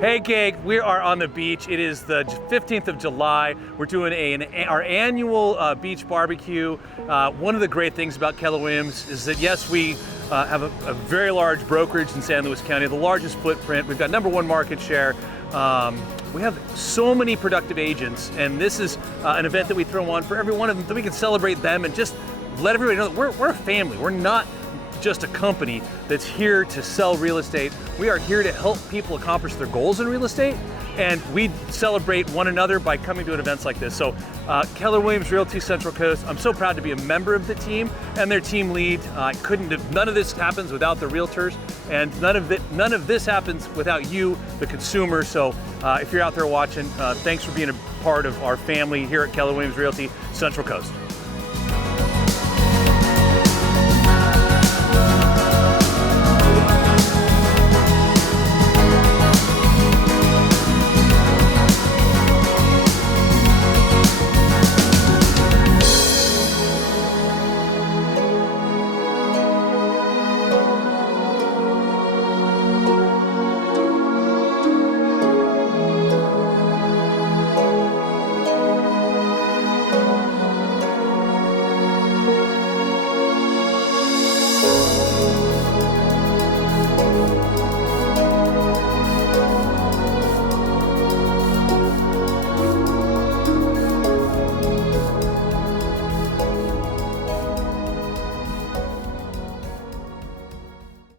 Hey gang, we are on the beach. It is the 15th of July. We're doing our annual beach barbecue. One of the great things about Keller Williams is that yes, we have a very large brokerage in San Luis County, the largest footprint. We've got #1 market share. We have so many productive agents, and this is an event that we throw on for every one of them, that we can celebrate them and just let everybody know that we're a family. We're not just a company that's here to sell real estate. We are here to help people accomplish their goals in real estate, and we celebrate one another by coming to events like this. So Keller Williams Realty Central Coast, I'm so proud to be a member of the team and their team lead. None of this happens without the realtors, and none of this happens without you, the consumer. So if you're out there watching, thanks for being a part of our family here at Keller Williams Realty Central Coast.